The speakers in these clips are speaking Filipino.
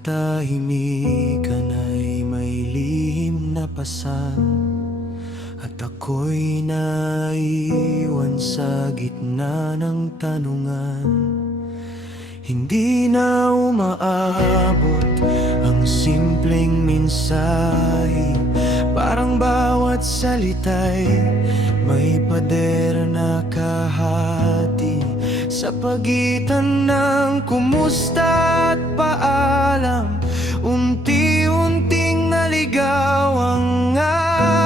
katahimikan ay may lihim na pasan, at ako'y naiwan sa gitna ng tanungan. Hindi na umaabot ang simpleng mensahe, parang bawat salita'y may pader na kahati. Sa pagitan ng kumusta at paalam, unti-unting naligaw ang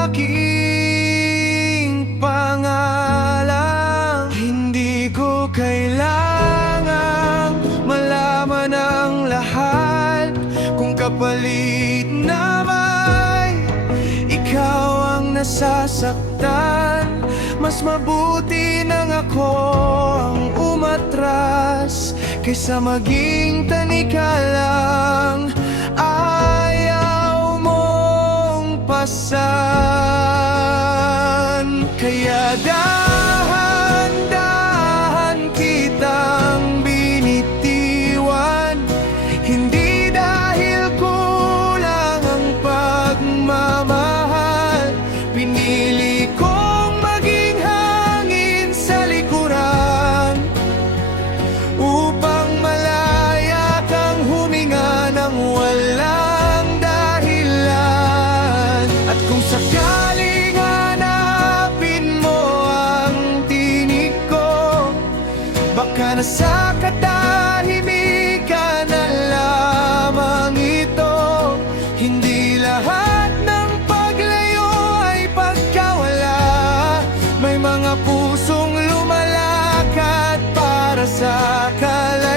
aking pangalan. Hindi ko kailangang malaman ang lahat, kung kapalit na may ikaw ang nasasaktan. Mas mabuti nang ako ang umatras kaysa maging tanika lang. Ayaw mong pasan, kaya dahan-dahan kitang binitiwan. Hindi dahil kulang ang pagmamahal, pinili kong maging hangin sa likuran, upang malaya kang huminga ng walang dahilan. At kung sakaling hanapin mo ang tinig ko, baka nasa katahimikan na lamang ito. Hindi lahat ng paglayo ay pagkawala, may mga pusong lumalakad para sa kalayaan.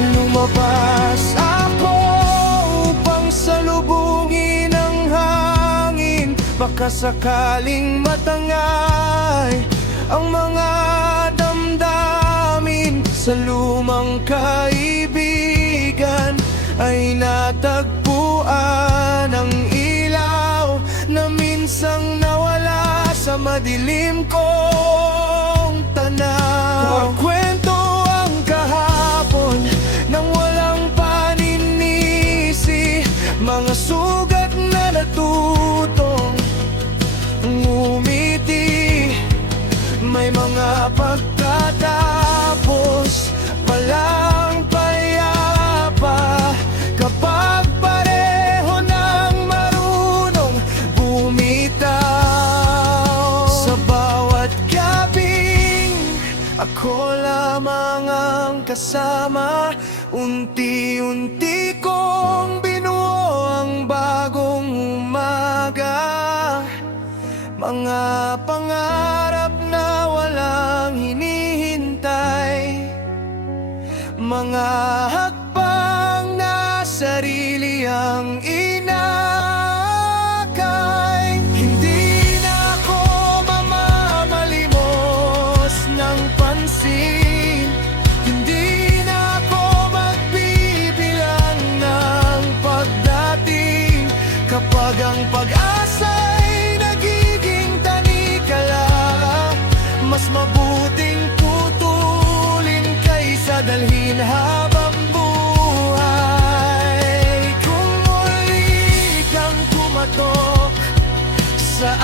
Lumabas ako upang salubungin ang hangin, baka sakaling matangay ang mga damdamin. Sa lumang kaibigan ay natagpuan ang ilaw na minsang nawala sa madilim kong tanaw. Kwento ang kahapon nang walang paninisi, mga sugat na natutong ngumiti. May mga pagkatapos palang payapa, kapag pareho ng marunong bumitaw. Sa bawat gabing ako lamang ang kasama, unti-unti kong binuo ang bagong umaga. Mga pangarap na walang hinihintay, mga hakbang na sarili ang inakay. Hindi na ako mamamalimos ng pansin, hindi na ako magbibilang ng pagdating. Kapag ang pag-asa'y nagiging tanikala, mas mabuting putulin kaysa dalhin habang buhay. Kung muli kang kumatok sa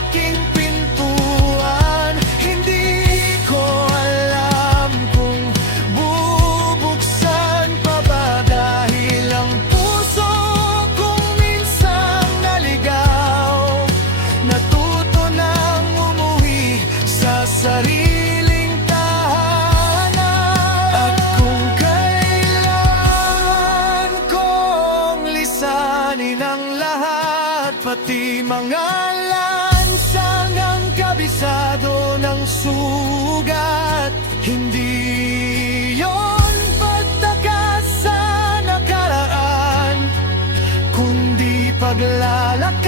aking pintuan, hindi ko alam kung bubuksan pa ba, dahil ang puso kong minsang naligaw, natuto nang umuwi sa sariling tahanan. At kung kailan kong lisanin ang lahat, pati mga lansang ang kabisado ng sugat, hindi yon pagtakas sa nakaraan, kundi paglalakbay